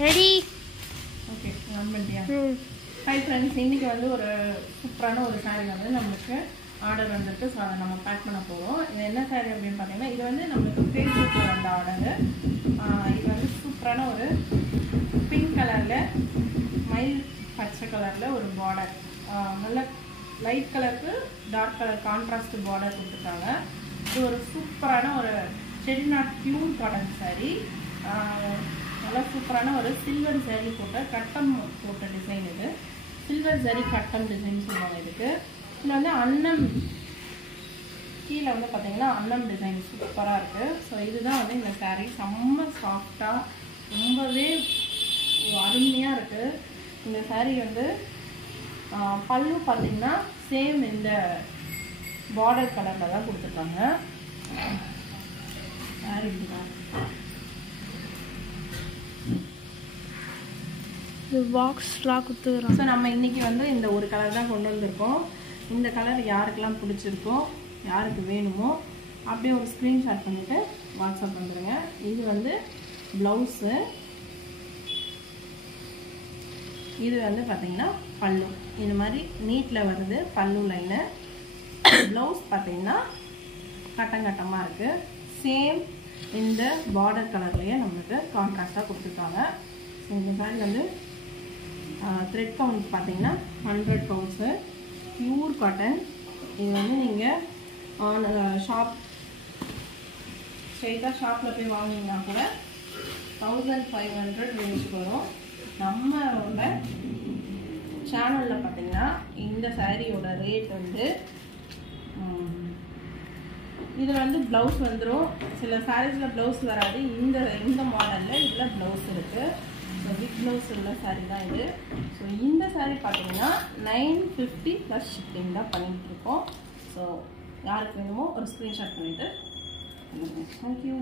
Ready. Okay on பண்ணிட்டியா? Hi friends, இன்றைக்கி வந்து ஒரு சூப்பரான ஒரு சாரீ வந்து நம்மளுக்கு ஆர்டர் வந்துட்டு நம்ம பேக் பண்ண போகிறோம். இது என்ன சாரீ அப்படின்னு பார்த்தீங்கன்னா, இது வந்து நம்மளுக்கு ஃபேஸ்புக்கில் வந்த ஆர்டரு. இது வந்து சூப்பரான ஒரு பிங்க் கலரில் மயில் பச்சை கலரில் ஒரு பார்டர், நல்ல லைட் கலருக்கு டார்க் கலர் கான்ட்ராஸ்ட் பார்டர் கொடுத்துருக்காங்க. இது ஒரு சூப்பரான ஒரு செட்டிநாட் பியூர் காட்டன் சாரீ. நல்லா சூப்பரான ஒரு சில்வர் ஜரி போட்ட கட்டம் போட்ட டிசைன். இது சில்வர் ஜரி கட்டம் டிசைன் சொல்லுவாங்க. இதுக்கு இதில் வந்து அன்னம் கீழே வந்து பார்த்தீங்கன்னா அன்னம் டிசைன் சூப்பராக இருக்குது. ஸோ இதுதான் வந்து இந்த சாரீ செம்ம சாஃப்டாக ரொம்பவே அருமையாக இருக்குது. இந்த சாரீ வந்து பல்லு பார்த்தீங்கன்னா சேம் இந்த பார்டர் கலரில் தான் கொடுத்துருக்காங்க. சாரீ இதுதான். பாக்ஸ்லாம் கொடுத்துக்கிறோம். ஸோ நம்ம இன்றைக்கி வந்து இந்த ஒரு கலர் தான் கொண்டு வந்திருக்கோம். இந்த கலர் யாருக்கெல்லாம் பிடிச்சிருக்கோ, யாருக்கு வேணுமோ அப்படியே ஒரு ஸ்க்ரீன்ஷாட் பண்ணிவிட்டு வாட்ஸ்அப் வந்துடுங்க. இது வந்து ப்ளவுஸு, இது வந்து பார்த்திங்கன்னா பல்லு. இது மாதிரி நீட்டில் வருது பல்லு லைனு. ப்ளவுஸ் பார்த்திங்கன்னா கட்டங்கட்டமாக இருக்குது. சேம் இந்த பார்டர் கலர்லேயே நம்மளுக்கு கான்ட்ராஸ்டாக கொடுத்துருக்காங்க. ஸோ இந்த சாரீ வந்து த்ரெட் கவுண்ட் பார்த்தீங்கன்னா 100 கவுண்ட்ஸு, பியூர் காட்டன். இது வந்து நீங்கள் ஷாப் ஸ்ட்ரெயிட்டாக ஷாப்பில் போய் வாங்கினீங்கன்னா கூட 1500 ரேஞ்சுக்கு வரும். நம்மளோட சேனலில் பார்த்தீங்கன்னா இந்த சாரியோட ரேட் வந்து இதில் வந்து ப்ளவுஸ் வந்துடும். சில சாரீஸில் ப்ளவுஸ் வராது. இந்த மாடலில் இதில் ப்ளவுஸ் இருக்குது. ஸோ வித் ப்ளவுஸ் உள்ள சாரீ தான் இது. ஸோ இந்த சாரீ பார்த்தீங்கன்னா 950 ப்ளஸ் ஷிப்பிங் தான் பண்ணிகிட்ருக்கோம். ஸோ யாருக்கு வேணுமோ ஒரு ஸ்க்ரீன்ஷாட் பண்ணிவிட்டு தேங்க்யூ.